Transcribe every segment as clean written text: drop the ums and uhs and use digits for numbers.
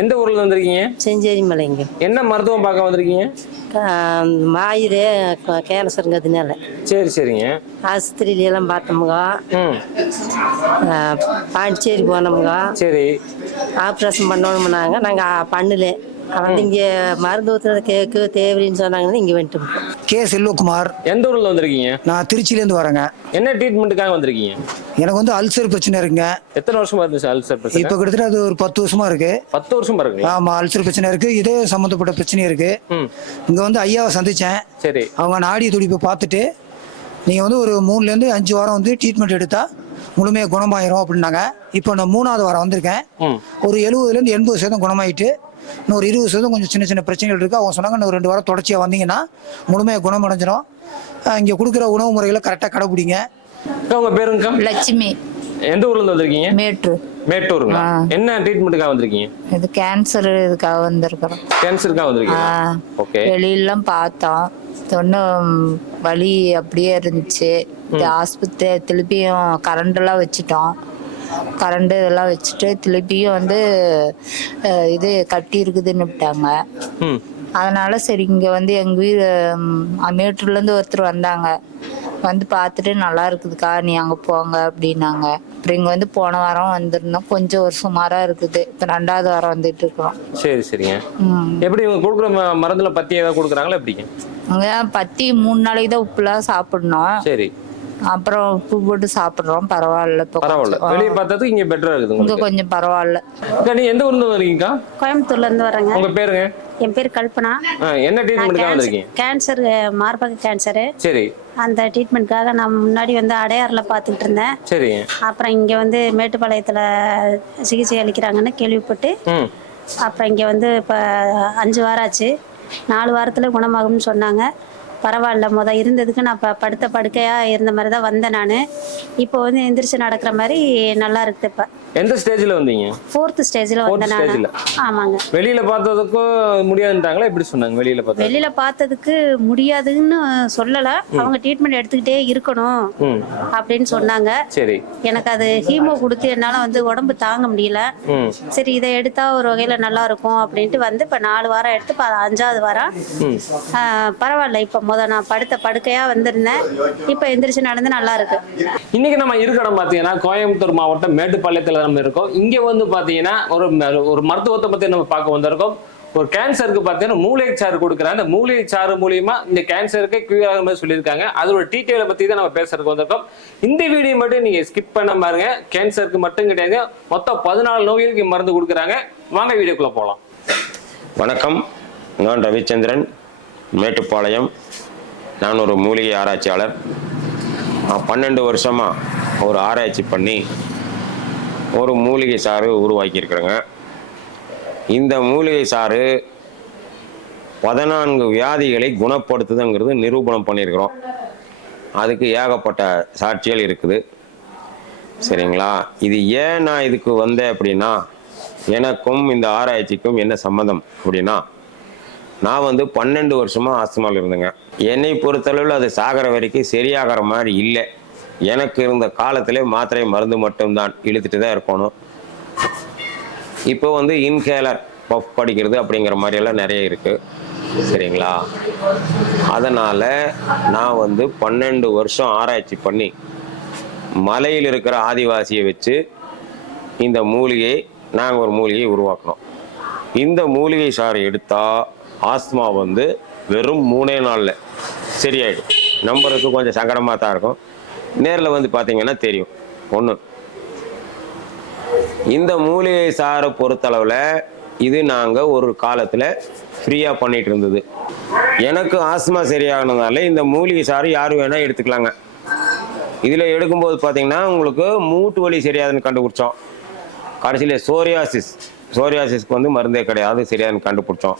எந்த ஊர்ல வந்திருக்கீங்க? செஞ்சேரி மலைங்க. என்ன மருத்துவம் பார்க்க வந்திருக்கீங்க? மாயிறு கேன்சருங்கிறதுனால சரி சரிங்க. ஆஸ்பத்திரியிலாம் பார்த்தோமுங்க. ம். பாண்டிச்சேரி போனோமுங்க. சரி. ஆப்ரேஷன் பண்ணணும்னாங்க. நாங்கள் பண்ணல. வந்து இங்கே மருத்துவத்தில் கேக்கு தேவைன்னு சொன்னாங்கன்னு இங்கே வந்துட்டோம். கே செல்வகுமார். எந்த ஊர்ல வந்திருக்கீங்க? நான் திருச்சியிலேருந்து வரேங்க. என்ன ட்ரீட்மெண்ட்டுக்காக வந்திருக்கீங்க? எனக்கு வந்து அல்சர் பிரச்சனை இருக்குங்க. எத்தனை வருஷமா இருந்துச்சு அல்சர் பிரச்சனை? இப்போ கிட்டத்தட்ட அது ஒரு 10 வருஷமா இருக்கு. 10 வருஷமா இருக்கு. ஆமா, அல்சர் பிரச்சனை இருக்கு. இதே சம்மந்தப்பட்ட பிரச்சனை இருக்கு. இங்க வந்து ஐயாவை சந்திச்சேன். சரி. அவங்க நாடி துடிப்பை பார்த்துட்டு நீங்க வந்து ஒரு 3லேருந்து 5 வாரம் வந்து ட்ரீட்மெண்ட் எடுத்தா முழுமையாக குணமாயிரும் அப்படின்னாங்க. இப்போ நான் 3வது வாரம் வந்திருக்கேன். ஒரு 70லேருந்து 80% குணமாயிட்டு இன்னும் ஒரு 20% கொஞ்சம் சின்ன சின்ன பிரச்சனைகள் இருக்கு. அவங்க சொன்னாங்க இன்னும் 2 வாரம் தொடர்ச்சியாக வந்தீங்கன்னா முழுமையாக குணமடைஞ்சிடும். இங்கே கொடுக்குற உணவு முறைகளை கரெக்டாக கடைபிடிங்க. உங்க பேருங்க? லட்சுமி. எந்த ஊர்ல இருந்து வந்திருக்கீங்க? மேட்டூர். மேட்டூருங்களா? என்ன ட்ரீட்மெண்ட்டுக்காக வந்திருக்கீங்க? இது கேன்சர் இதுக்காக வந்திருக்கிறோம். கேன்சருக்காக வந்திருக்கீங்க? ஓகே. வெளியிலாம் பார்த்தோம். ஒன்றும் வலி அப்படியே இருந்துச்சு. ஆஸ்பத்திரி திருப்பியும் கரண்டெல்லாம் வச்சுட்டோம். கரண்ட் இதெல்லாம் வச்சுட்டு திருப்பியும் வந்து இது கட்டி இருக்குதுன்னு விட்டாங்க. அதனால சரி இங்கே வந்து எங்கள் வீடு மேட்டூர்லேருந்து ஒருத்தர் வந்தாங்க. வந்து பார்த்துட்டு நல்லா இருக்குதுக்கா நீ அங்கே போங்க அப்படின்னாங்க. அப்புறம் இங்கே வந்து போன வாரம் வந்திருந்தோம். கொஞ்சம் ஒரு சுமாராக இருக்குது. இப்போ 2வது வாரம் வந்துட்டு இருக்கிறோம். சரி சரிங்க. எப்படி இவங்க கொடுக்குற மருந்துல பத்தி ஏதாவது கொடுக்குறாங்களா எப்படிங்க? அங்கே பத்தி 3 நாளைக்கு தான் உப்புலாம் சாப்பிடணும். சரி. அப்புறம் உப்பு போட்டு சாப்பிட்றோம். பரவாயில்ல. இப்போ பரவாயில்ல. வெளியே பார்த்ததுக்கு இங்க பெட்டரா இருக்குது. இங்கே கொஞ்சம் பரவாயில்ல. நீ எந்த ஊர்ல இருந்து வரீங்கக்கா? கோயம்புத்தூர்ல இருந்து வரேங்க. உங்க பேருங்க? என் பேர் கல்பனா. என்ன ட்ரீட்மெண்ட்காக வந்திருக்கீங்க? கேன்சர், மார்பக கேன்சர். சரி. அந்த ட்ரீட்மெண்ட்காக நான் முன்னாடி வந்து அடையாறுல பார்த்துக்கிட்டு இருந்தேன். சரி. அப்புறம் இங்க வந்து மேட்டுப்பாளையத்துல சிகிச்சை அளிக்கிறாங்கன்னு கேள்விப்பட்டு அப்புறம் இங்க வந்து இப்போ 5 வாரம் ஆச்சு. 4 வாரத்துல குணமாகும்னு சொன்னாங்க. பரவாயில்ல. இருந்ததுக்கு நான் படுத்த படுக்கையாக இருந்த மாதிரி தான் வந்தேன் நான். இப்போ வந்து எந்திரிச்சு நடக்கிற மாதிரி நல்லா இருக்குது. இப்போ எந்த ஸ்டேஜ்ல வந்தீங்க? 4th ஸ்டேஜ்ல வந்தேன் நான். ஆமாங்க. வெளியில பார்த்ததுக்கும் முடியாதுன்றாங்களா? எப்படி சொன்னாங்க? வெளியில பார்த்ததுக்கு முடியாதுன்னு சொல்லல. அவங்க ட்ரீட்மெண்ட் எடுத்துக்கிட்டே இருக்கணும் அப்படின்னு சொன்னாங்க. சரி. எனக்கு அது ஹீமோ கொடுத்து என்னால வந்து உடம்பு தாங்க முடியல. சரி இதை எடுத்தா ஒரு வகையில நல்லா இருக்கும் அப்படின்ட்டு வந்து இப்ப 4 வாரம் எடுத்து 5வது வாரம் பரவாயில்ல. இப்ப நான் படுத்த படுக்கையா வந்திருந்தேன். இப்ப எந்திரிச்சு நடந்து நல்லா இருக்கு. இன்னைக்கு நம்ம இருக்கிற பாத்தீங்கன்னா கோயம்புத்தூர் மாவட்டம் மேட்டுப்பாளையத்துல நம்ம இருக்கோம். இங்க வந்து பாத்தீங்கன்னா ஒரு மருத்துவத்தை பத்தி நம்ம பார்க்க வந்திருக்கோம். ஒரு கேன்சருக்கு பார்த்தீங்கன்னா மூலிகை சாறு கொடுக்குறாங்க. அந்த மூலிகை சாறு மூலியமா இந்த கேன்சருக்கு கியூர் ஆகிற மாதிரி சொல்லியிருக்காங்க. அதோட டீட்டெயிலை பத்தி தான் நம்ம பேசுறதுக்கு வந்திருக்கோம். இந்த வீடியோ மட்டும் நீங்க ஸ்கிப் பண்ண பாருங்க. கேன்சருக்கு மட்டும் கிடையாது, மொத்தம் 14 நோய்களுக்கு மருந்து கொடுக்குறாங்க. வாங்க வீடியோக்குள்ள போகலாம். வணக்கம், நான் ரவிச்சந்திரன், மேட்டுப்பாளையம். நான் ஒரு மூலிகை ஆராய்ச்சியாளர். 12 வருஷமா ஒரு ஆராய்ச்சி பண்ணி ஒரு மூலிகை சாறு உருவாக்கியிருக்கிறேங்க. இந்த மூலிகை சாறு 14 வியாதிகளை குணப்படுத்துதுங்கிறது நிரூபணம் பண்ணியிருக்கிறோம். அதுக்கு ஏகப்பட்ட சாட்சிகள் இருக்குது. சரிங்களா? இது ஏன் நான் இதுக்கு வந்தேன் அப்படின்னா, எனக்கும் இந்த ஆராய்ச்சிக்கும் என்ன சம்மந்தம் அப்படின்னா, நான் வந்து 12 வருஷமா ஆஸ்துமாவில் இருந்தேங்க. என்னை பொறுத்தளவில் அது சாகிற வரைக்கும் சரியாகிற மாதிரி இல்லை. எனக்கு இருந்த காலத்திலே மாத்திரை மருந்து மட்டும்தான், இழுத்துட்டு தான் இருக்கணும். இப்போ வந்து இன்ஹேலர் பஃப் படிக்கிறது அப்படிங்கிற மாதிரியெல்லாம் நிறைய இருக்குது. சரிங்களா? அதனால் நான் வந்து 12 வருஷம் ஆராய்ச்சி பண்ணி மலையில் இருக்கிற ஆதிவாசியை வச்சு இந்த மூலிகை நாங்கள் ஒரு மூலிகையை உருவாக்கணும். இந்த மூலிகை சாறு எடுத்தால் ஆஸ்துமா வந்து வெறும் 3 நாளில் சரியாயிடும். நம்புறதுக்கு கொஞ்சம் சங்கடமாக தான் இருக்கும். நேரில் வந்து பார்த்தீங்கன்னா தெரியும். ஒன்று, இந்த மூலிகை சாரை பொறுத்தளவில் இது நாங்கள் ஒரு காலத்தில் ஃப்ரீயாக பண்ணிகிட்டு இருந்தது. எனக்கு ஆஸ்துமா சரியானதால இந்த மூலிகை சாறு யார் வேணால் எடுத்துக்கலாங்க. இதில் எடுக்கும்போது பார்த்தீங்கன்னா உங்களுக்கு மூட்டு வலி சரியாதுன்னு கண்டுபிடிச்சோம். கடைசியில் சோரியாசிஸ்க்கு வந்து மருந்தே கிடையாது, சரியாதுன்னு கண்டுபிடிச்சோம்.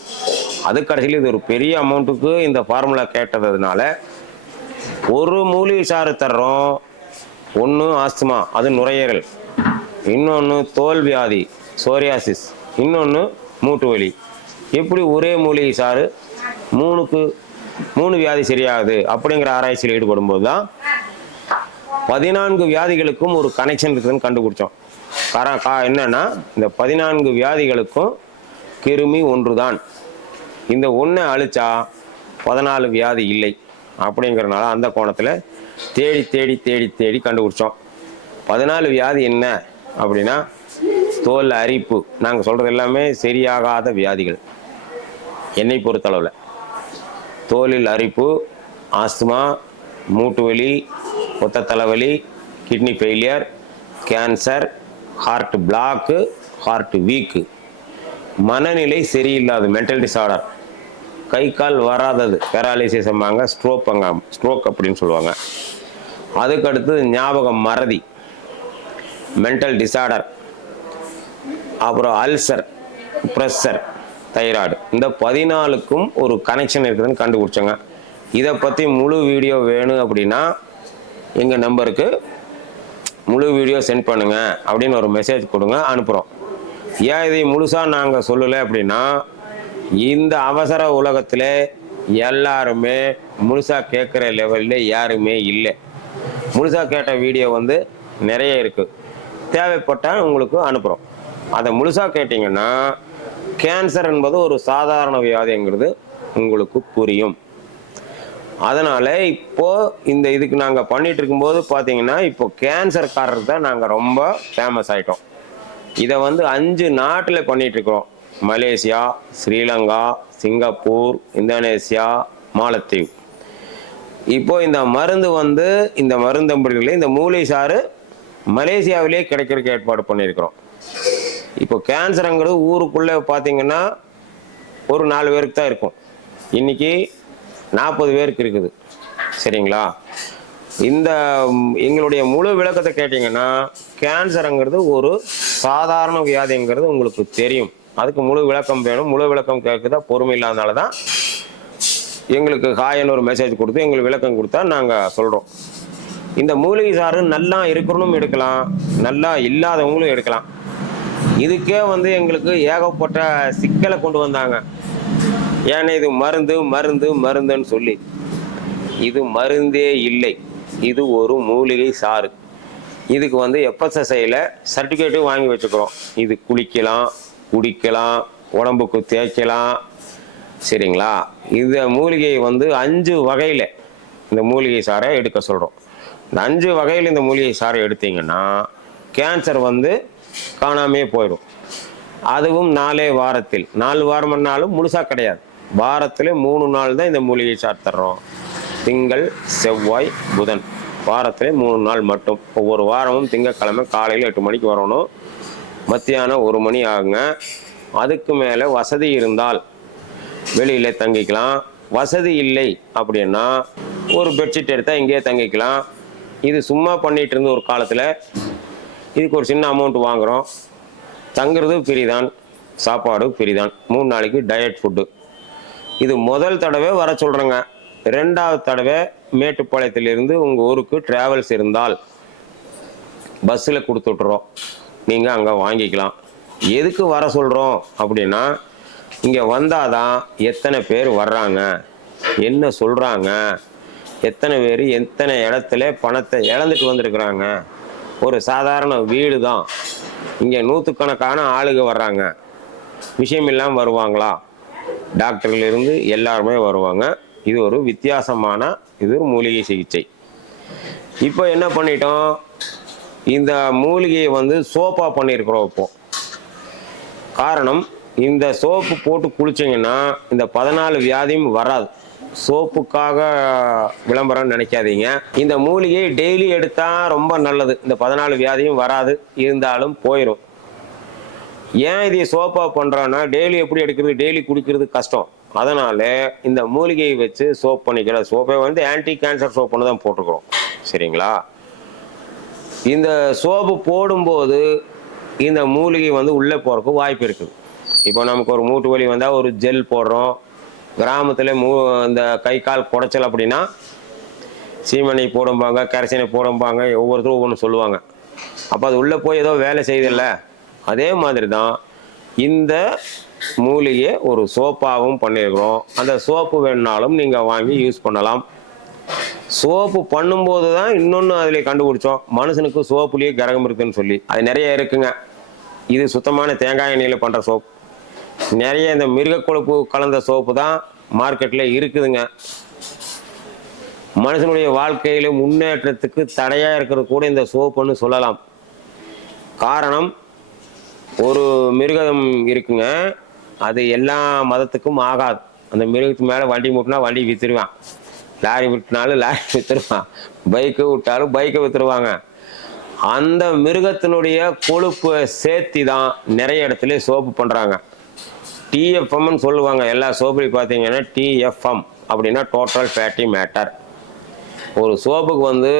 அது கடைசியில் இது ஒரு பெரிய அமௌண்ட்டுக்கு இந்த ஃபார்முலா கேட்டதுனால ஒரு மூலிகை சாறு தர்றோம். ஒன்று ஆஸ்துமா, அது நுரையீரல். இன்னொன்று தோல் வியாதி சோரியாசிஸ், இன்னொன்று மூட்டு வலி. எப்படி ஒரே மூலிகை சாறு 3 வியாதி சரியாகுது அப்படிங்கிற ஆராய்ச்சியில் ஈடுபடும் போது தான் 14 வியாதிகளுக்கும் ஒரு கனெக்ஷன் இருக்குதுன்னு கண்டுபிடிச்சோம். என்னன்னா இந்த 14 வியாதிகளுக்கும் கிருமி ஒன்றுதான். இந்த ஒன்றை அழிச்சா 14 வியாதி இல்லை அப்படிங்கிறனால அந்த கோணத்தில் தேடி தேடி தேடி தேடி கண்டுபிடிச்சோம். 14 வியாதி என்ன அப்படின்னா, தோல் அரிப்பு. நாங்கள் சொல்கிறது எல்லாமே சரியாகாத வியாதிகள். என்னை பொறுத்தளவில் தோலில் அரிப்பு, ஆஸ்துமா, மூட்டு வலி, ஒத்த தலைவலி, kidney failure, cancer, heart block, heart weak, மனநிலை சரியில்லாது, மென்டல் டிஸார்டர், கை கால் வராதது, பேராலிசிஸ் அம்பாங்க, ஸ்ட்ரோக் அப்படின்னு சொல்லுவாங்க. அதுக்கு அடுத்தது ஞாபகம் மறதி, மென்டல் டிஸார்டர், அப்புறம் அல்சர், ப்ரெஷர், தைராய்டு. இந்த 14க்கும் ஒரு கனெக்ஷன் இருக்குதுன்னு கண்டுபிடிச்சோங்க. இதை பற்றி முழு வீடியோ வேணும் அப்படின்னா எங்கள் நம்பருக்கு முழு வீடியோ சென்ட் பண்ணுங்க அப்படின்னு ஒரு மெசேஜ் கொடுங்க, அனுப்புகிறோம். ஏன் இதை முழுசாக நாங்கள் சொல்லலை அப்படின்னா, இந்த அவசர உலகத்தில் எல்லாருமே முழுசாக கேட்குற லெவலில் யாருமே இல்லை. முழுசாக கேட்ட வீடியோ வந்து நிறைய இருக்குது. தேவைப்பட்டால் உங்களுக்கு அனுப்புகிறோம். அதை முழுசாக கேட்டிங்கன்னா கேன்சர் என்பது ஒரு சாதாரண வியாதிங்கிறது உங்களுக்கு புரியும். அதனால் இப்போது இதுக்கு நாங்கள் பண்ணிகிட்டு இருக்கும்போது பார்த்தீங்கன்னா, இப்போ கேன்சர்காரருக்கு தான் நாங்கள் ரொம்ப ஃபேமஸ் ஆகிட்டோம். இதை வந்து 5 நாட்டில் பண்ணிகிட்ருக்குறோம். மலேசியா, ஸ்ரீலங்கா, சிங்கப்பூர், இந்தோனேசியா, மாலத்தீவு. இப்போது இந்த மருந்து வந்து இந்த மருந்தம்படிகளே இந்த மூலிகை சாறு மலேசியாவிலே கிடைக்கிறதுக்கு ஏற்பாடு பண்ணியிருக்கிறோம். இப்போ கேன்சருங்கிறது ஊருக்குள்ளே பார்த்தீங்கன்னா ஒரு 4 பேருக்கு தான் இருக்கும். இன்றைக்கி 40 பேருக்கு இருக்குது. சரிங்களா? இந்த எங்களுடைய முழு விளக்கத்தை கேட்டிங்கன்னா, கேன்சருங்கிறது ஒரு சாதாரண வியாதிங்கிறது உங்களுக்கு தெரியும். அதுக்கு முழு விளக்கம் வேணும். முழு விளக்கம் கேட்குதா பொறுமை இல்லாதனால தான் எங்களுக்கு ஹாய்னு ஒரு மெசேஜ் கொடுத்து எங்களுக்கு விளக்கம் கொடுத்தா நாங்கள் சொல்கிறோம். இந்த மூலிகை சாறு நல்லா இருக்கிறவனும் எடுக்கலாம், நல்லா இல்லாதவங்களும் எடுக்கலாம். இதுக்கே வந்து எங்களுக்கு ஏகப்பட்ட சிக்கலை கொண்டு வந்தாங்க. ஏன்னா இது மருந்து மருந்து மருந்துன்னு சொல்லி. இது மருந்தே இல்லை, இது ஒரு மூலிகை சாறு. இதுக்கு வந்து FSSAIல சர்டிஃபிகேட்டும் வாங்கி வச்சுக்கிறோம். இது குளிக்கலாம், குடிக்கலாம், உடம்புக்கு தேய்க்கலாம். சரிங்களா? இந்த மூலிகை வந்து 5 வகையில் இந்த மூலிகை சாரை எடுக்க சொல்கிறோம். இந்த 5 வகையில் இந்த மூலிகை சாரை எடுத்தீங்கன்னா கேன்சர் வந்து காணாமே போயிடும். அதுவும் 4 வாரத்தில். 4 வாரம்னாலும் முழுசாக கிடையாது. வாரத்தில் 3 நாள் தான் இந்த மூலிகை சார் தர்றோம். திங்கள், செவ்வாய், புதன். வாரத்தில் 3 நாள் மட்டும். ஒவ்வொரு வாரமும் திங்கட்கிழமை காலையில் 8 மணிக்கு வரணும், மத்தியானம் 1 மணி ஆகுங்க. அதுக்கு மேலே வசதி இருந்தால் வெளியில் தங்கிக்கலாம். வசதி இல்லை அப்படின்னா ஒரு பெட்ஷீட் எடுத்தால் இங்கேயே தங்கிக்கலாம். இது சும்மா பண்ணிகிட்டு இருந்த ஒரு காலத்தில் இதுக்கு ஒரு சின்ன அமௌண்ட் வாங்குகிறோம். தங்குறது ஃப்ரீதான், சாப்பாடு ஃப்ரீதான். 3 நாளைக்கு டயட் ஃபுட்டு. இது முதல் தடவை வர சொல்கிறேங்க. 2வது தடவை மேட்டுப்பாளையத்திலிருந்து உங்கள் ஊருக்கு ட்ராவல்ஸ் இருந்தால் பஸ்ஸில் கொடுத்துட்றோம். நீங்கள் அங்கே வாங்கிக்கலாம். எதுக்கு வர சொல்கிறோம் அப்படின்னா, இங்கே வந்தால் தான் எத்தனை பேர் வர்றாங்க, என்ன சொல்கிறாங்க, எத்தனை பேர் எத்தனை இடத்துல பணத்தை இழந்துட்டு வந்திருக்கிறாங்க. ஒரு சாதாரண வீடு தான், இங்கே 100கணக்கான ஆளுங்க வர்றாங்க. விஷயம் இல்லாமல் வருவாங்களா? டாக்டர்லேருந்து எல்லாருமே வருவாங்க. இது ஒரு வித்தியாசமான இது ஒரு மூலிகை சிகிச்சை. இப்போ என்ன பண்ணிட்டோம், இந்த மூலிகையை வந்து சோப்பாக பண்ணியிருக்கிறோம். இப்போது காரணம், இந்த சோப்பு போட்டு குளிச்சிங்கன்னா இந்த 14 வியாதியும் வராது. சோப்புக்காக விளம்பரம் நினைக்காதீங்க. இந்த மூலிகை டெய்லி எடுத்தால் ரொம்ப நல்லது. இந்த 14 வியாதியும் வராது, இருந்தாலும் போயிடும். ஏன் இதை சோப்பாக பண்ணுறோன்னா, டெய்லி எப்படி எடுக்கிறது, டெய்லி குடிக்கிறது கஷ்டம். அதனால் இந்த மூலிகையை வச்சு சோப் பண்ணிக்கலாம். சோப்பை வந்து ஆன்டி கேன்சர் சோப்புன்னு தான் போட்டிருக்கிறோம். சரிங்களா? இந்த சோப்பு போடும்போது இந்த மூலிகை வந்து உள்ளே போகிறதுக்கு வாய்ப்பு இருக்குது. இப்போ நமக்கு ஒரு மூட்டு வலி வந்தால் ஒரு ஜெல் போடுறோம். கிராமத்தில் இந்த கை கால் குடைச்சல் அப்படின்னா சீமனை போடும்பாங்க, கரைசனை போடும்பாங்க, ஒவ்வொருத்தரும் ஒவ்வொன்று சொல்லுவாங்க. அப்போ அது உள்ளே போய் ஏதோ வேலை செய்தில்ல, அதே மாதிரி தான் இந்த மூலிகையை ஒரு சோப்பாகவும் பண்ணியிருக்கிறோம். அந்த சோப்பு வேணுனாலும் நீங்கள் வாங்கி யூஸ் பண்ணலாம். சோப்பு பண்ணும்போது தான் இன்னொன்று அதில் கண்டுபிடிச்சோம், மனுஷனுக்கு சோப்புலேயே கிரகம் இருக்குதுன்னு சொல்லி. அது நிறைய இருக்குங்க. இது சுத்தமான தேங்காய் எண்ணெயில் பண்ணுற சோப். நிறைய இந்த மிருக கொழுப்பு கலந்த சோப்பு தான் மார்க்கெட்டில் இருக்குதுங்க. மனுஷனுடைய வாழ்க்கையில முன்னேற்றத்துக்கு தடையாக இருக்கிறது கூட இந்த சோப்புன்னு சொல்லலாம். காரணம், ஒரு மிருகம் இருக்குங்க, அது எல்லா மதத்துக்கும் ஆகாது. அந்த மிருகத்துக்கு மேலே வண்டி மூட்டினா வண்டி விற்றுருவான், லாரி விட்டுனாலும் லாரி விற்றுருவான், பைக்கு விட்டாலும் பைக்கை விற்றுருவாங்க. அந்த மிருகத்தினுடைய கொழுப்பை சேர்த்தி தான் நிறைய இடத்துல சோப்பு பண்ணுறாங்க. டிஎஃப்எம்னு சொல்லுவாங்க. எல்லா சோப்புலையும் பார்த்தீங்கன்னா டிஎஃப்எம் அப்படின்னா டோட்டல் ஃபேட்டி மேட்டர். ஒரு சோப்புக்கு வந்து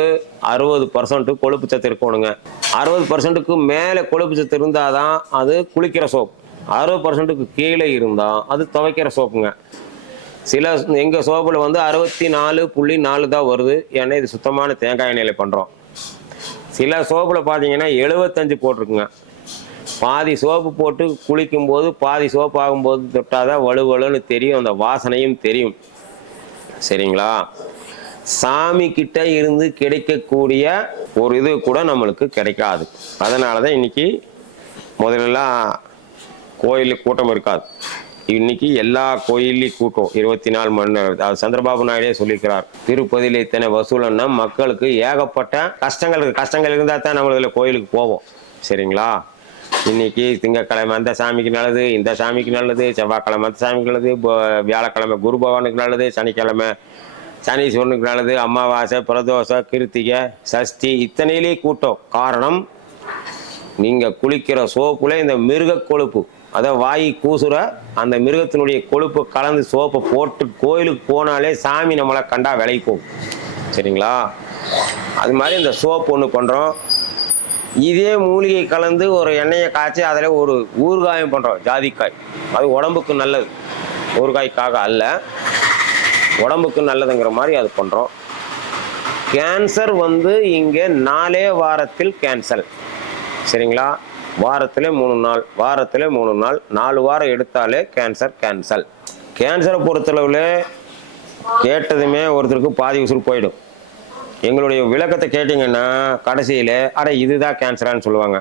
60% கொழுப்பு சத்து இருக்கணுங்க. 60%க்கு மேலே கொழுப்பு சத்து இருந்தால் தான் அது குளிக்கிற சோப்பு. 60%க்கு கீழே இருந்தால் அது துவைக்கிற சோப்புங்க. சில எங்கள் சோப்பில் வந்து 64.4 தான் வருது. ஏன்னா இது சுத்தமான தேங்காய் எண்ணெயில் பண்ணுறோம். சில சோப்பில் பார்த்தீங்கன்னா 75 போட்டிருக்குங்க. பாதி சோப்பு போட்டு குளிக்கும்போது பாதி சோப்பு ஆகும்போது தொட்டாதான் வலுவலுன்னு தெரியும், அந்த வாசனையும் தெரியும். சரிங்களா? சாமி கிட்ட இருந்து கிடைக்கக்கூடிய ஒரு இது கூட நம்மளுக்கு கிடைக்காது. அதனால தான் இன்னைக்கு முதல்லலாம் கோயிலுக்கு கூட்டம் இருக்காது. இன்னைக்கு எல்லா கோயிலையும் கூட்டம் 24 மணி நேரம். அது சந்திரபாபு நாயுடே சொல்லியிருக்கிறார். திருப்பதியில் இத்தனை வசூலன்னா மக்களுக்கு ஏகப்பட்ட கஷ்டங்கள் இருந்தால் தான் நம்மளுக்கு கோயிலுக்கு போவோம். சரிங்களா? இன்னைக்கு திங்கக்கிழமை அந்த சாமிக்கு நல்லது, இந்த சாமிக்கு நல்லது, செவ்வாய்க்கிழமை அந்த சாமிக்கு நல்லது, வியாழக்கிழமை குரு பகவானுக்கு நல்லது, சனிக்கிழமை சனீஸ்வரனுக்கு நல்லது, அமாவாசை, பிரதோஷை, கிருத்திகை, சஷ்டி, இத்தனையிலே கூட்டம். காரணம், நீங்கள் குளிக்கிற சோப்புல இந்த மிருக கொழுப்பு, அதை வாய் கூசுற அந்த மிருகத்தினுடைய கொழுப்பு கலந்து சோப்பை போட்டு கோயிலுக்கு போனாலே சாமி நம்மளை கண்டா விலைக்கு போகும். சரிங்களா? அது மாதிரி இந்த சோப்பு ஒன்று பண்ணுறோம். இதே மூலிகை கலந்து ஒரு எண்ணெயை காய்ச்சி அதில் ஒரு ஊறுகாயம் பண்ணுறோம், ஜாதிக்காய். அது உடம்புக்கு நல்லது, ஊறுகாய்க்காக அல்ல, உடம்புக்கு நல்லதுங்கிற மாதிரி அது பண்ணுறோம். கேன்சர் வந்து இங்கே 4 வாரத்தில் கேன்சர். சரிங்களா? வாரத்தில் 3 நாள், வாரத்தில் 3 நாள், 4 வாரம் எடுத்தாலே கேன்சர். கேன்சரை பொறுத்தளவில் கேட்டதுமே ஒருத்தருக்கு பாதி உசுறு போயிடும். எங்களுடைய விளக்கத்தை கேட்டிங்கன்னா கடைசியில் அட இதுதான் கேன்சரான்னு சொல்லுவாங்க.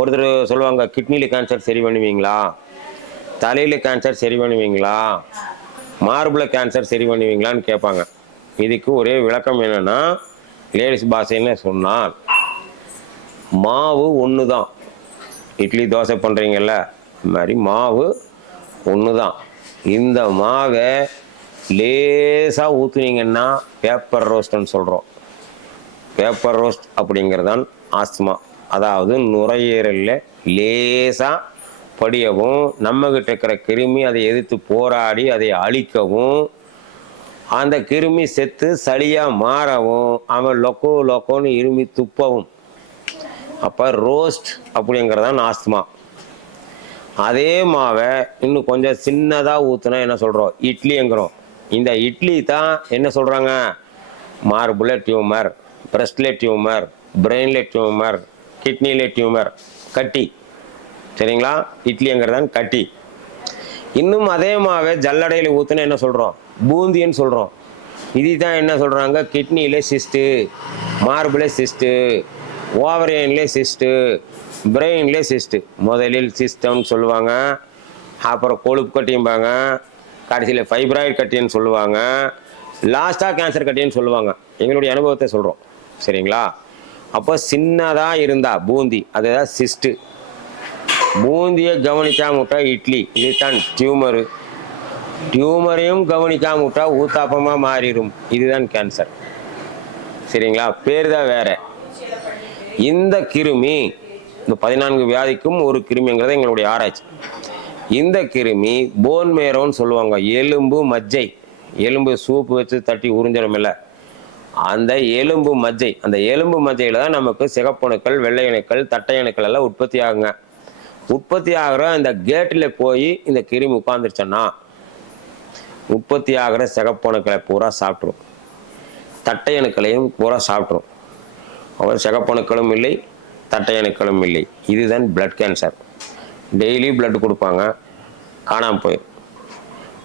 ஒருத்தர் சொல்லுவாங்க, கிட்னியில் கேன்சர் சரி பண்ணுவீங்களா, தலையில் கேன்சர் சரி பண்ணுவீங்களா, மார்பில் கேன்சர் சரி பண்ணுவீங்களான்னு கேட்பாங்க. இதுக்கு ஒரே விளக்கம் என்னென்னா, லேடிஸ் பாஷைன்னு சொன்னால் மாவு ஒன்று தான். இட்லி தோசை பண்ணுறீங்கல்ல, அது மாதிரி மாவு ஒன்று தான். இந்த மாவை லேசாக ஊற்றுனீங்கன்னா பேப்பர் ரோஸ்ட்னு சொல்கிறோம். பேப்பர் ரோஸ்ட் அப்படிங்கிறதான் ஆஸ்துமா. அதாவது நுரையீரலில் லேசாக படியவும், நம்மகிட்ட இருக்கிற கிருமி அதை எதிர்த்து போராடி அதை அழிக்கவும், அந்த கிருமி செத்து சளியாக மாறவும், அவன் லொக்கோன்னு இருமி துப்பவும். அப்போ ரோஸ்ட் அப்படிங்கிறதான் ஆஸ்துமா. அதே மாவை இன்னும் கொஞ்சம் சின்னதாக ஊற்றுனா என்ன சொல்கிறோம்? இட்லிங்கிறோம். இந்த இட்லி தான் என்ன சொல்கிறாங்க? மார்புல டியூமர், பிரஸ்ட்ல டியூமர், பிரெயின்ல டியூமர், கிட்னில டியூமர், கட்டி. சரிங்களா? இட்லிங்கிறதான் கட்டி. இன்னும் அதே மாவை ஜல்லடையில் ஊற்றுனா என்ன சொல்கிறோம்? பூந்தின்னு சொல்கிறோம். இது தான் என்ன சொல்கிறாங்க? கிட்னியில் சிஸ்ட்டு, மார்புல சிஸ்ட்டு, ஓவரியன்ல சிஸ்ட்டு, பிரெயின்ல சிஸ்ட்டு. முதலில் சிஸ்டம்னு சொல்லுவாங்க, அப்புறம் கொழுப்பு கட்டியும்பாங்க, கடைசியில் ஃபைப்ராய்டு கட்டின்னு சொல்லுவாங்க, லாஸ்ட்டாக கேன்சர் கட்டின்னு சொல்லுவாங்க. எங்களுடைய அனுபவத்தை சொல்கிறோம். சரிங்களா? அப்போ சின்னதாக இருந்தால் பூந்தி, அதுதான் சிஸ்ட்டு. பூந்தியை கவனிக்காம விட்டா இட்லி, இதுதான் டியூமரு. டியூமரையும் கவனிக்காம விட்டா ஊத்தாப்பமாக மாறிடும், இதுதான் கேன்சர். சரிங்களா? பேர் தான் வேற. இந்த கிருமி, இந்த 14 வியாதிக்கும் ஒரு கிருமிங்கிறது எங்களுடைய ஆராய்ச்சி. இந்த கிருமி போன் மேரோன்னு சொல்லுவாங்க, எலும்பு மஜ்ஜை. எலும்பு சூப்பு வச்சு தட்டி உறிஞ்சிடும் இல்லை, அந்த எலும்பு மஜ்ஜை. அந்த எலும்பு மஜ்ஜையில் தான் நமக்கு சிகப்பணுக்கள், வெள்ளை அணுக்கள், தட்டை அணுக்கள் எல்லாம் உற்பத்தி ஆகுங்க. உற்பத்தி ஆகிற இந்த கேட்டில் போய் இந்த கிருமி உட்காந்துருச்சோன்னா உற்பத்தி ஆகிற சிகப்பணுக்களை பூரா சாப்பிட்ரும், தட்டை அணுக்களையும் பூரா சாப்பிட்ரும். அவர் சிகப்பணுக்களும் இல்லை, தட்டை அணுக்களும் இல்லை. இதுதான் பிளட் கேன்சர். டெய்லி பிளட் கொடுப்பாங்க, காணாமல் போயிடும்.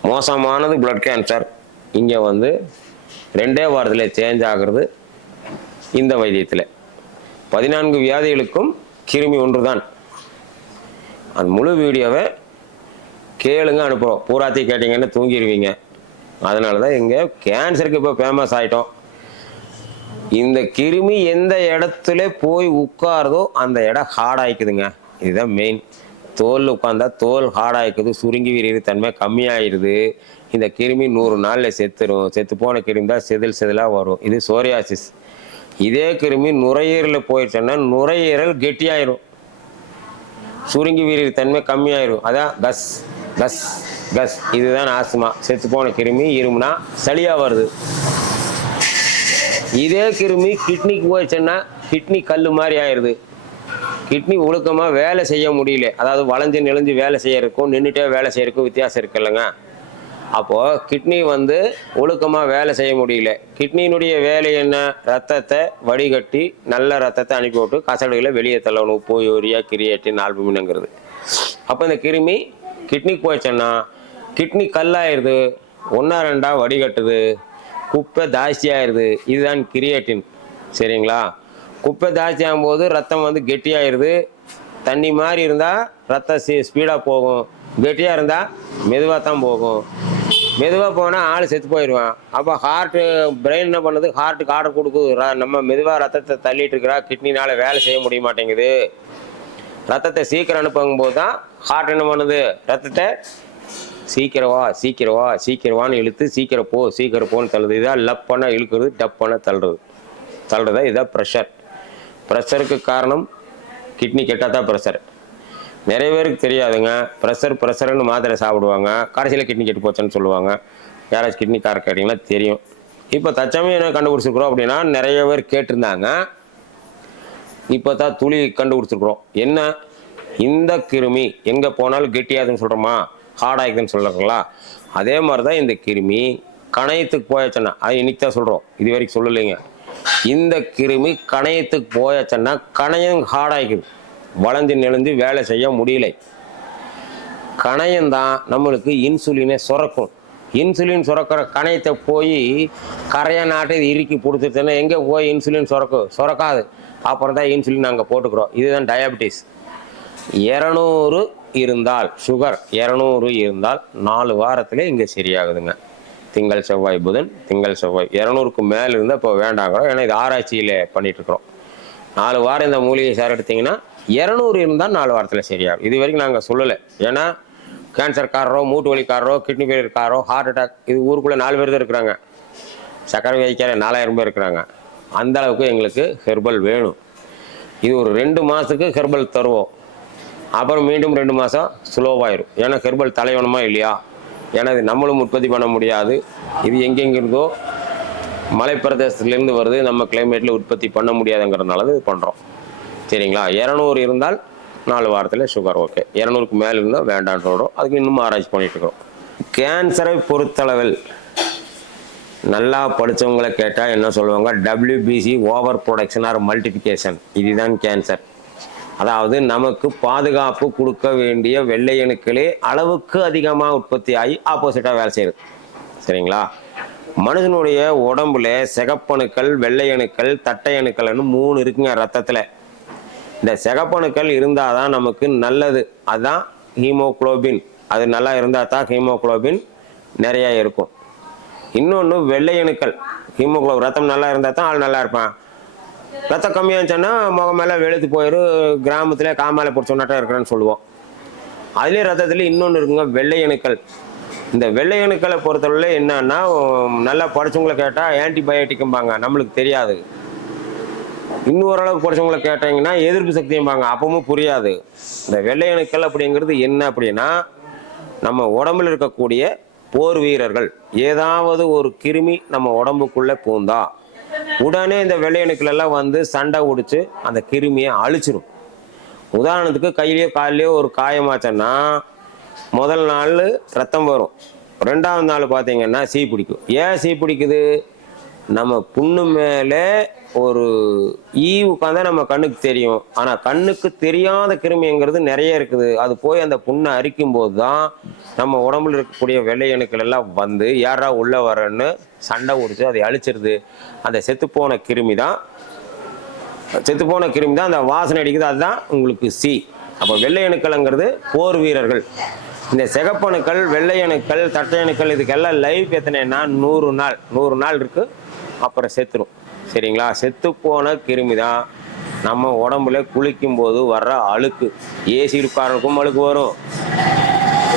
மோசமானது பிளட் கேன்சர். இங்கே வந்து 2 வாரத்தில் சேஞ்ச் ஆகிறது. இந்த வைத்தியத்தில் 14 வியாதிகளுக்கும் கிருமி ஒன்று தான். அந்த முழு வீடியோவை கேளுங்க அனுப்புகிறோம். பூராத்தி கேட்டிங்கன்னு தூங்கிடுவீங்க. அதனால தான் இங்கே கேன்சருக்கு இப்போ ஃபேமஸ் ஆகிட்டோம். இந்த கிருமி எந்த இடத்துல போய் உட்காருதோ அந்த இடம் ஹார்ட் ஆகிக்குதுங்க. இதுதான் மெயின். தோல் உட்காந்தா தோல் ஹார்ட் ஆகிக்குது, சுருங்கி விரிகிற தன்மை கம்மியாகிடுது. இந்த கிருமி 100 நாளில் செத்துரும். செத்து போன கிருமி தான் செதிலாக வரும். இது சோரியாசிஸ். இதே கிருமி நுரையீரலில் போயிடுச்சுன்னா நுரையீரல் கெட்டியாயிரும், சுருங்கி விரிகிற தன்மை கம்மியாயிரும். அதான் கஸ் கஸ் கஸ். இதுதான் ஆஸ்துமா. செத்து போன கிருமி இருமுனா சளியாக வருது. இதே கிருமி கிட்னிக்கு போயிடுச்சுன்னா கிட்னி கல் மாதிரி ஆயிடுது. கிட்னி ஒழுக்கமாக வேலை செய்ய முடியல. அதாவது வளைஞ்சு நெளிஞ்சு வேலை செய்யறதுக்கும் நின்றுட்டே வேலை செய்யறதுக்கும் வித்தியாசம் இருக்குல்லங்க. அப்போது கிட்னி ஒழுக்கமாக வேலை செய்ய முடியல. கிட்னியினுடைய வேலை என்ன? ரத்தத்தை வடிகட்டி நல்ல ரத்தத்தை அனுப்பி விட்டு கசடுகளை வெளியே தள்ளணும். உப்பு, யூரியா, கிரியேட்டின், ஆல்புமின்ங்கிறது. அப்போ இந்த கிருமி கிட்னிக்கு போயிடுச்சுன்னா கிட்னி கல்லாயிருது, 1-2 வடிகட்டுது, குப்பை ஜாஸ்தியாயிருது. இதுதான் கிரியேட்டின். சரிங்களா? குப்பை ஜாஸ்தி ஆகும்போது ரத்தம் கெட்டியாயிருது. தண்ணி மாதிரி இருந்தால் ரத்தம் ஸ்பீடாக போகும், கெட்டியாக இருந்தால் மெதுவாக தான் போகும். மெதுவாக போனால் ஆள் செத்து போயிடுவான். அப்போ பிரெயின் என்ன பண்ணுது? ஹார்ட்டுக்கு ஆர்டர் கொடுக்குது, நம்ம மெதுவாக ரத்தத்தை தள்ளிட்டு இருக்கிறா, கிட்னினால் வேலை செய்ய முடிய மாட்டேங்குது. ரத்தத்தை சீக்கிரம் அனுப்பும்போது தான் ஹார்ட் என்ன பண்ணுது? ரத்தத்தை சீக்கிரவான்னு இழுத்து சீக்கிரம் போன்னு தள்ளுது. இதான் லப் பண்ண இழுக்கிறது, டப் பண்ண தள்ளுறதா. இதான் ப்ரெஷர். ப்ரெஷருக்கு காரணம் கிட்னி கெட்டால் தான் ப்ரெஷர். நிறைய பேருக்கு தெரியாதுங்க. ப்ரெஷர்னு மாத்திரை சாப்பிடுவாங்க, கடைசியில் கிட்னி கெட்டு போச்சுன்னு சொல்லுவாங்க. யாராச்சும் கிட்னி கார கேட்டிங்கன்னா தெரியும். இப்போ தச்சமே என்ன கண்டுபிடிச்சிருக்கிறோம் அப்படின்னா, நிறைய பேர் கேட்டிருந்தாங்க. இப்போ தான் துளி கண்டுபிடிச்சிருக்கிறோம். என்ன? இந்த கிருமி எங்கே போனாலும் கெட்டியாதுன்னு சொல்கிறோமா, ஹார்ட் ஆகிக்குதுன்னு சொல்கிறீங்களா? அதே மாதிரி தான் இந்த கிருமி கணையத்துக்கு போயாச்சுன்னா, அது இன்னைக்கு தான் சொல்கிறோம், இது வரைக்கும் சொல்லலைங்க. இந்த கிருமி கணையத்துக்கு போயாச்சுன்னா கணையம் ஹார்ட் ஆகிக்குது, வளைஞ்சு நெளிஞ்சு வேலை செய்ய முடியல. கணையம்தான் நம்மளுக்கு இன்சுலினை சுரக்கும். இன்சுலின் சுரக்கிற கணையத்தை போய் கரையா நாட்டை இறுக்கி பிடிச்சிருச்சுன்னா எங்கே போய் இன்சுலின் சுரக்காது. அப்புறம் தான் இன்சுலின் நாங்கள் போட்டுக்கிறோம். இதுதான் டயபெட்டிஸ். 200 இருந்தால், சுகர் 200 இருந்தால் 4 வாரத்தில் இங்கே சரியாகுதுங்க. திங்கள் செவ்வாய் புதன், 200க்கு மேலே இருந்தால் இப்போ வேண்டாங்கிறோம். ஏன்னா இது ஆராய்ச்சியில் பண்ணிகிட்ருக்குறோம். 4 வாரம் இந்த மூலிகை சார் எடுத்திங்கன்னா 200 இருந்தால் 4 வாரத்தில் சரியாகும். இது வரைக்கும் நாங்கள் சொல்லலை. ஏன்னா கேன்சர்காரரோ, மூட்டு வலிக்காரரோ, கிட்னி ஃபெயிலியர்காரரோ, ஹார்ட் அட்டாக், இது ஊருக்குள்ளே 4 பேர் தான் இருக்கிறாங்க. சக்கரை வியாதிக்கார 4000 பேர் இருக்கிறாங்க. அந்த அளவுக்கு எங்களுக்கு ஹெர்பல் வேணும். இது ஒரு 2 மாதத்துக்கு ஹெர்பல் தருவோம். அப்புறம் மீண்டும் 2 மாதம் ஸ்லோவாயிரும். ஏன்னா ஹெர்பல் தலைவனமா இல்லையா? ஏன்னா இது நம்மளும் உற்பத்தி பண்ண முடியாது. இது எங்கெங்கிருந்தோ மலைப்பிரதேசத்துலேருந்து வருது, நம்ம கிளைமேட்டில் உற்பத்தி பண்ண முடியாதுங்கிறதுனால இது பண்ணுறோம். சரிங்களா? 200 இருந்தால் 4 வாரத்தில் சுகர் ஓகே. 200க்கு மேலே இருந்தால் வேண்டான்றோம். அதுக்கு இன்னும் ஆராய்ச்சி பண்ணிட்டு இருக்கிறோம். கேன்சரை பொறுத்தளவில் நல்லா படித்தவங்களை கேட்டால் என்ன சொல்லுவாங்க? WBC, over production R multiplication. இதுதான் கேன்சர். அதாவது நமக்கு பாதுகாப்பு கொடுக்க வேண்டிய வெள்ளை அணுக்களே அளவுக்கு அதிகமாக உற்பத்தி ஆகி ஆப்போசிட்டாக வேலை செய்யுது. சரிங்களா? மனுஷனுடைய உடம்புல சிகப்பணுக்கள், வெள்ளை அணுக்கள், தட்டை அணுக்கள்னு 3 இருக்குங்க ரத்தத்தில். இந்த சிகப்பணுக்கள் இருந்தால் தான் நமக்கு நல்லது. அதுதான் ஹீமோகுளோபின். அது நல்லா இருந்தால் தான் ஹீமோகுளோபின் நிறையா இருக்கும். இன்னொன்று வெள்ளை அணுக்கள். ஹீமோகுளோபின் ரத்தம் நல்லா இருந்தால் தான் ஆள் நல்லா இருப்பான். ரத்தம் கம்மியாக இருந்துச்சுன்னா முகம் மேலே வெளுத்து போயிடும், கிராமத்தில் காமாலை பிடிச்சோன்னாட்டம் இருக்கிறேன்னு சொல்லுவோம். அதுலேயே ரத்தத்தில் இன்னொன்று இருக்குங்க, வெள்ளை அணுக்கள். இந்த வெள்ளை அணுக்களை பொறுத்தவரை என்னன்னா, நல்லா படித்தவங்களை கேட்டால் ஆன்டிபயோட்டிக்கும்பாங்க, நம்மளுக்கு தெரியாது. இன்னொரளவுக்கு படித்தவங்களை கேட்டிங்கன்னா எதிர்ப்பு சக்தியும்பாங்க, அப்பவும் புரியாது. இந்த வெள்ளை அணுக்கள் அப்படிங்கிறது என்ன அப்படின்னா, நம்ம உடம்புல இருக்கக்கூடிய போர் வீரர்கள். ஏதாவது ஒரு கிருமி நம்ம உடம்புக்குள்ளே பூந்தா உடனே இந்த வெள்ளை அணுக்கள் எல்லாம் சண்டை உடிச்சு அந்த கிருமியை அழிச்சிடும். உதாரணத்துக்கு கையிலேயோ காலிலேயோ ஒரு காயமாச்சன்னா முதல் நாள் ரத்தம் வரும், 2வது நாள் பார்த்தீங்கன்னா சீ பிடிக்கும். ஏன் சீ பிடிக்குது? நம்ம புண்ணு மேலே ஒரு உட்காந்தா நம்ம கண்ணுக்கு தெரியும். ஆனால் கண்ணுக்கு தெரியாத கிருமிங்கிறது நிறைய இருக்குது. அது போய் அந்த புண்ணை அரிக்கும் போது தான் நம்ம உடம்புல இருக்கக்கூடிய வெள்ளை அணுக்கள் எல்லாம் யாரா உள்ள வரன்னு சண்டை உடிச்சு அதை அழிச்சிருது. அந்த செத்துப்போன கிருமி தான் அந்த வாசனை அடிக்குது. அதுதான் உங்களுக்கு சி. அப்போ வெள்ளை அணுக்கள்ங்கிறது போர் வீரர்கள். இந்த சிகப்பணுக்கள், வெள்ளையணுக்கள், தட்டையணுக்கள் இதுக்கெல்லாம் லைஃப் எத்தனைன்னா 100 நாள் இருக்கு, அப்புறம் செத்துரும். சரிங்களா? செத்து போன கிருமி தான் நம்ம உடம்புல குளிக்கும் போது வர்ற அழுக்கு. ஏசி இருக்காரனுக்கும் அழுக்கு வரும்,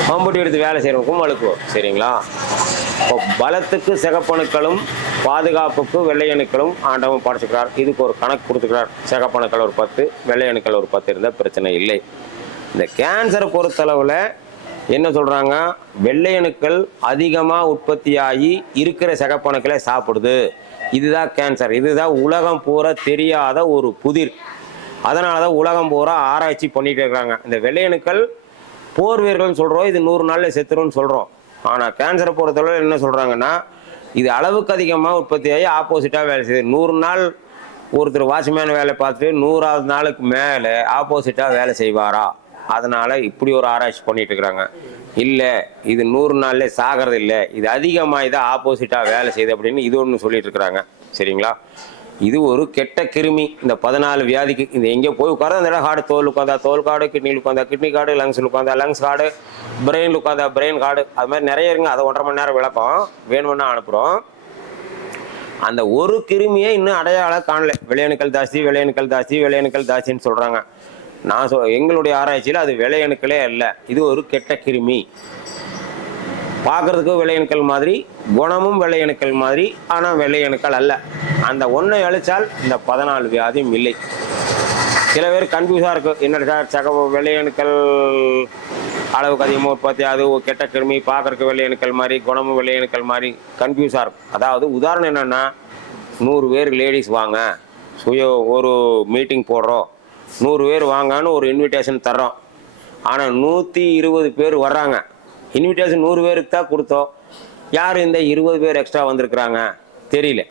கம்பெனி எடுத்து வேலை செய்யறவனுக்கும் அழுக்கு வரும். சரிங்களா? இப்போ பலத்துக்கு சிகப்பணுக்களும் பாதுகாப்புக்கு வெள்ளையணுக்களும் ஆண்டவன் படைச்சுக்கிறார். இதுக்கு ஒரு கணக்கு கொடுத்துக்கிறார். சிகப்பணுக்கள் ஒரு 10, வெள்ளையணுக்கள் ஒரு 10 இருந்தால் பிரச்சனை இல்லை. இந்த கேன்சரை பொறுத்தளவில் என்ன சொல்கிறாங்க, வெள்ளையணுக்கள் அதிகமாக உற்பத்தியாகி இருக்கிற சிகப்பணுக்களை சாப்பிடுது. இதுதான் கேன்சர். இதுதான் உலகம் பூரா தெரியாத ஒரு புதிர். அதனால தான் உலகம் பூரா ஆராய்ச்சி பண்ணிகிட்டு இருக்கிறாங்க. இந்த வெள்ளையணுக்கள் போர் வீரர்கள்னு சொல்கிறோம், இது 100 நாளில் செத்துருன்னு சொல்கிறோம். ஆனால் கேன்சரை பொறுத்தளவு என்ன சொல்கிறாங்கன்னா, இது அளவுக்கு அதிகமாக உற்பத்தியாகி ஆப்போசிட்டாக வேலை செய்யுது. 100 நாள் ஒருத்தர் வாட்ச்மேன் வேலை பார்த்துட்டு 100ஆவது நாளுக்கு மேலே ஆப்போசிட்டாக வேலை செய்வாரா? அதனால் இப்படி ஒரு ஆராய்ச்சி பண்ணிட்டு இருக்கிறாங்க. இல்லை, இது 100 நாள்ல சாகிறது இல்லை, இது அதிகமாக இதாக ஆப்போசிட்டாக வேலை செய்யுது அப்படின்னு இது ஒன்று சொல்லிட்டு இருக்கிறாங்க. சரிங்களா? இது ஒரு கெட்ட கிருமி. இந்த 14 வியாதிக்கு இந்த எங்கே போய் உட்கார அந்த இடம் காடு, தோல் உட்காந்தா தோல் காடு, கிட்னியில் உட்காந்தா கிட்னி காடு, லங்ஸில் உட்காந்தா லங்ஸ் காடு, பிரெயினில் உட்காந்தா பிரெயின் காடு, அது மாதிரி நிறைய இருங்க. அதை 1.5 மணி நேரம் விளக்கம் வேணும்னா அனுப்புகிறோம். அந்த ஒரு கிருமியை இன்னும் அடையாளம் காணல. வெள்ளையணுக்கள் ஜாஸ்தி, வெள்ளையணுக்கள் ஜாஸ்தி, வெள்ளையணுக்கள் ஜாஸ்தின்னு சொல்கிறாங்க. நான் எங்களுடைய ஆராய்ச்சியில் அது வெள்ளையணுக்களே இல்லை, இது ஒரு கெட்ட கிருமி. பார்க்குறதுக்கு வெள்ளையணுக்கள் மாதிரி, குணமும் வெள்ளையணுக்கள் மாதிரி, ஆனால் வெள்ளையணுக்கள் அல்ல. அந்த ஒன்றை அழிச்சால் இந்த 14 வியாதியும் இல்லை. சில பேர் கன்ஃபியூஸாக இருக்குது, என்ன சார் வெள்ளையணுக்கள் அளவுக்கு அதிகமாக உற்பத்தி அது கெட்ட கிருமி, பார்க்குறதுக்கு வெள்ளையணுக்கள் மாதிரி, குணமும் வெள்ளையணுக்கள் மாதிரி கன்ஃபியூஸாக இருக்கும். அதாவது உதாரணம் என்னென்னா, 100 பேர் லேடிஸ் வாங்க, ஒரு மீட்டிங் போடுறோம், 100 பேர் வாங்கன்னு ஒரு இன்விடேஷன் தர்றோம். ஆனால் 120 பேர் வர்றாங்க. இன்விடேஷன் 100 பேருக்கு தான் கொடுத்தோம். யார் இந்த 20 பேர் எக்ஸ்ட்ரா வந்திருக்கிறாங்க தெரியல.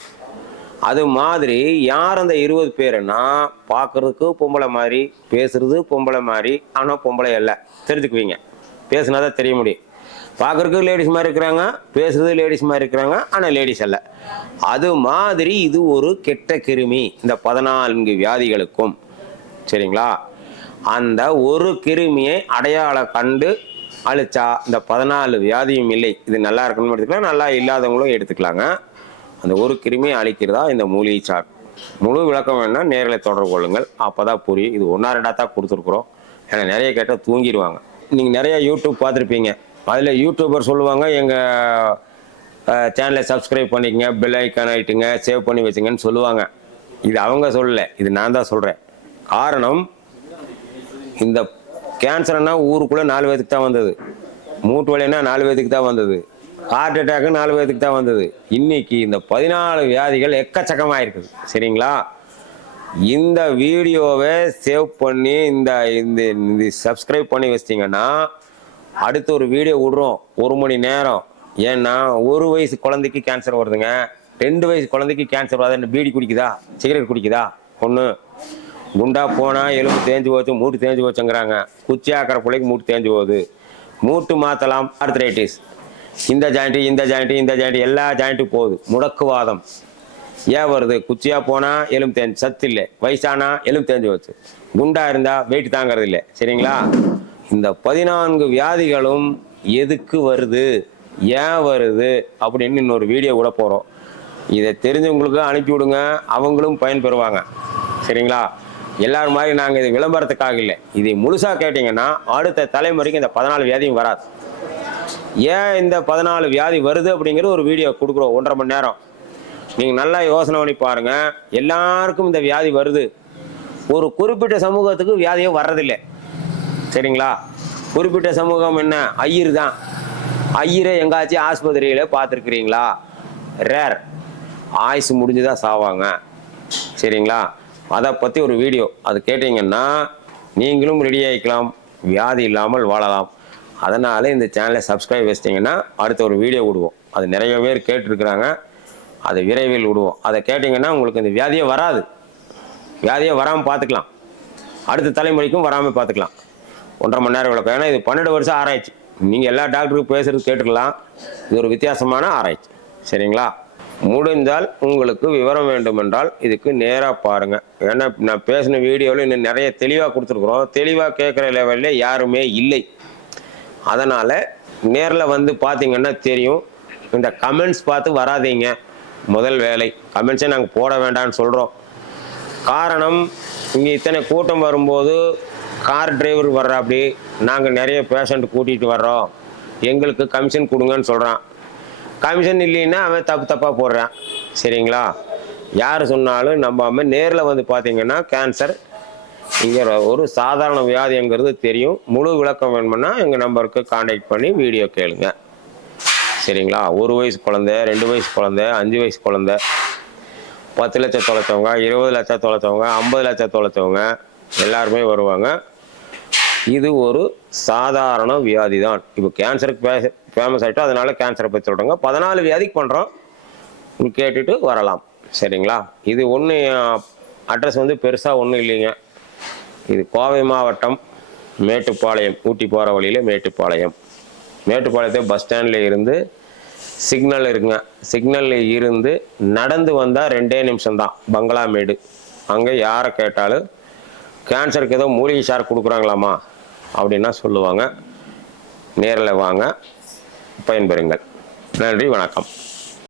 அது மாதிரி யார் அந்த 20 பேருன்னா, பார்க்குறதுக்கு பொம்பளை மாதிரி, பேசுறது பொம்பளை மாதிரி, ஆனால் பொம்பளை இல்லை. தெரிஞ்சுக்குவீங்க, பேசுனா தான் தெரிய முடியும். பார்க்குறதுக்கு லேடிஸ் மாதிரி இருக்கிறாங்க, பேசுறது லேடிஸ் மாதிரி இருக்கிறாங்க, ஆனால் லேடிஸ் அல்ல. அது மாதிரி இது ஒரு கெட்ட கிருமி இந்த 14 வியாதிகளுக்கும். சரிங்களா? அந்த ஒரு கிருமியை அடையாளம் கண்டு அழிச்சா இந்த 14 வியாதியும் இல்லை. இது நல்லா இருக்கணும்னு எடுத்துக்கலாம், நல்லா இல்லாதவங்களும் எடுத்துக்கலாங்க. அந்த ஒரு கிருமியை அழிக்கிறதா இந்த மூலிகை சாறு. முழு விளக்கம் வேணும்னா நேரில் தொடர்பு கொள்ளுங்கள், அப்போ தான் புரியும். இது 1-2 தான் கொடுத்துருக்குறோம். ஏன்னா நிறைய கேட்டால் தூங்கிடுவாங்க. நீங்கள் நிறைய யூடியூப் பார்த்துருப்பீங்க, அதில் யூடியூபர் சொல்லுவாங்க, எங்கள் சேனலை சப்ஸ்கிரைப் பண்ணிக்கங்க, பெல் ஐக்கான் ஆகிட்டுங்க, சேவ் பண்ணி வச்சுங்கன்னு சொல்லுவாங்க. இது அவங்க சொல்லலை, இது நான் தான் சொல்கிறேன். காரணம், இந்த கேன்சர்னா ஊருக்குள்ளே 4 பேருக்கு தான் வந்தது, மூட்டு வலின்னா 4 பேருக்கு தான் வந்தது, ஹார்ட் அட்டாக்கு 4 பேருக்கு தான் வந்தது. இன்னைக்கு இந்த 14 வியாதிகள் எக்கச்சக்கமாக இருக்குது. சரிங்களா? இந்த வீடியோவை சேவ் பண்ணி இந்த சப்ஸ்கிரைப் பண்ணி வச்சிட்டிங்கன்னா அடுத்து ஒரு வீடியோ விடுறோம் 1 மணி நேரம். ஏன்னா 1 வயசு குழந்தைக்கு கேன்சர் வருதுங்க, 2 வயசு குழந்தைக்கு கேன்சர் வராது. பீடி குடிக்குதா, சிகரெட் குடிக்குதா, ஒன்று குண்டா போனால் எலும்பு தேஞ்சு போச்சு, மூட்டு தேஞ்சு போச்சுங்கிறாங்க. குச்சி ஆக்கிற பிள்ளைக்கு மூட்டு தேஞ்சு போகுது. மூட்டு மாற்றலாம், ஆர்த்ரைட்டிஸ், இந்த ஜாயிண்ட்டு எல்லா ஜாயிண்ட்டும் போகுது. முடக்குவாதம் ஏன் வருது? குச்சியாக போனால் எலும்பு தேஞ்சு, சத்து இல்லை. வயசானா எலும்பு தேஞ்சு போச்சு. குண்டா இருந்தால் வெயிட் தாங்கிறது இல்லை. சரிங்களா? இந்த 14 வியாதிகளும் எதுக்கு வருது, ஏன் வருது அப்படின்னு இன்னொரு வீடியோ கூட போகிறோம். இதை தெரிஞ்சவங்களுக்கு அனுப்பி விடுங்க, அவங்களும் பயன்பெறுவாங்க. சரிங்களா? எல்லாரும் மாதிரி நாங்கள் இது விளம்பரத்துக்காக இல்லை, இதை முழுசாக கேட்டிங்கன்னா அடுத்த தலைமுறைக்கு இந்த 14 வியாதியும் வராது. ஏன் இந்த 14 வியாதி வருது அப்படிங்கிற ஒரு வீடியோ கொடுக்குறோம் 1.5 மணி நேரம். நீங்கள் நல்லா யோசனை பண்ணி பாருங்கள். எல்லாருக்கும் இந்த வியாதி வருது, ஒரு குறிப்பிட்ட சமூகத்துக்கு வியாதியே வர்றதில்லை. சரிங்களா? குறிப்பிட்ட சமூகம் என்ன, ஐயர் தான். ஐயரை எங்காச்சும் ஆஸ்பத்திரியில் பார்த்துருக்குறீங்களா? ரேர். ஆயுசு முடிஞ்சுதான் சாவாங்க. சரிங்களா? அதை பற்றி ஒரு வீடியோ அது கேட்டிங்கன்னா நீங்களும் ரெடி ஆகிக்கலாம், வியாதி இல்லாமல் வாழலாம். அதனால் இந்த சேனலை சப்ஸ்கிரைப் வச்சிட்டிங்கன்னா அடுத்த ஒரு வீடியோ விடுவோம். அது நிறைய பேர் கேட்டிருக்கிறாங்க, அதை விரைவில் விடுவோம். அதை கேட்டிங்கன்னா உங்களுக்கு இந்த வியாதியே வராது. வியாதியே வராமல் பார்த்துக்கலாம், அடுத்த தலைமுறைக்கும் வராமல் பார்த்துக்கலாம். 1.5 மணி நேரம் விளக்கம். ஏன்னா இது 12 வருஷம் ஆராய்ச்சி. நீங்கள் எல்லா டாக்டருக்கும் பேசுகிறது கேட்டுக்கலாம், இது ஒரு வித்தியாசமான ஆராய்ச்சி. சரிங்களா? முடிந்தால் உங்களுக்கு விவரம் வேண்டும் என்றால் இதுக்கு நேராக பாருங்கள். ஏன்னா நான் பேசின வீடியோவில் இன்னும் நிறைய தெளிவாக கொடுத்துருக்குறோம். தெளிவாக கேட்குற லெவலில் யாருமே இல்லை. அதனால் நேரில் வந்து பார்த்தீங்கன்னா தெரியும். இந்த கமெண்ட்ஸ் பார்த்து வராதீங்க. முதல் வேலை கமெண்ட்ஸே நாங்கள் போட வேண்டாம்னு சொல்கிறோம். காரணம், இங்கே இத்தனை கூட்டம் வரும்போது கார் டிரைவர் வர்றாப்படி, நாங்கள் நிறைய பேஷண்ட் கூட்டிகிட்டு வர்றோம், எங்களுக்கு கமிஷன் கொடுங்கன்னு சொல்கிறான். கமிஷன் இல்லைன்னா அவன் தப்பாக போடுறான். சரிங்களா? யார் சொன்னாலும் நம்பாமல் நேரில் வந்து பார்த்தீங்கன்னா கேன்சர் இங்கே ஒரு சாதாரண வியாதிங்கிறது தெரியும். முழு விளக்கம் வேணும்னா எங்கள் நம்பருக்கு காண்டாக்ட் பண்ணி வீடியோ கேளுங்க. சரிங்களா? 1 வயசு குழந்தை, 2 வயசு குழந்தை, 5 வயசு குழந்தை, 10 லட்சம் தொலைச்சவங்க, 20 லட்சம் தொலைச்சவங்க, 50 லட்சம் தொலைச்சவங்க எல்லாருமே வருவாங்க. இது ஒரு சாதாரண வியாதி தான். இப்போ கேன்சருக்கு ஃபேமஸ் ஆகிட்டோம், அதனால கேன்சரை பற்றி சொல்கிறாங்க. 14 வியாதிக்கு பண்ணுறோம், கேட்டுட்டு வரலாம். சரிங்களா? இது ஒன்று அட்ரஸ் வந்து பெருசாக ஒன்றும் இல்லைங்க. இது கோவை மாவட்டம் மேட்டுப்பாளையம், ஊட்டி போகிற வழியில் மேட்டுப்பாளையத்தை பஸ் ஸ்டாண்டில் இருந்து சிக்னல் இருக்குங்க. சிக்னலில் இருந்து நடந்து வந்தால் 2 நிமிஷம் தான் பங்களாமேடு. அங்கே யாரை கேட்டாலும் கேன்சருக்கு ஏதோ மூலிகை சார் கொடுக்குறாங்களாமா அப்படின்னா சொல்லுவாங்க. நேரில் வாங்க, பயன்பெறுங்கள். நன்றி, வணக்கம்.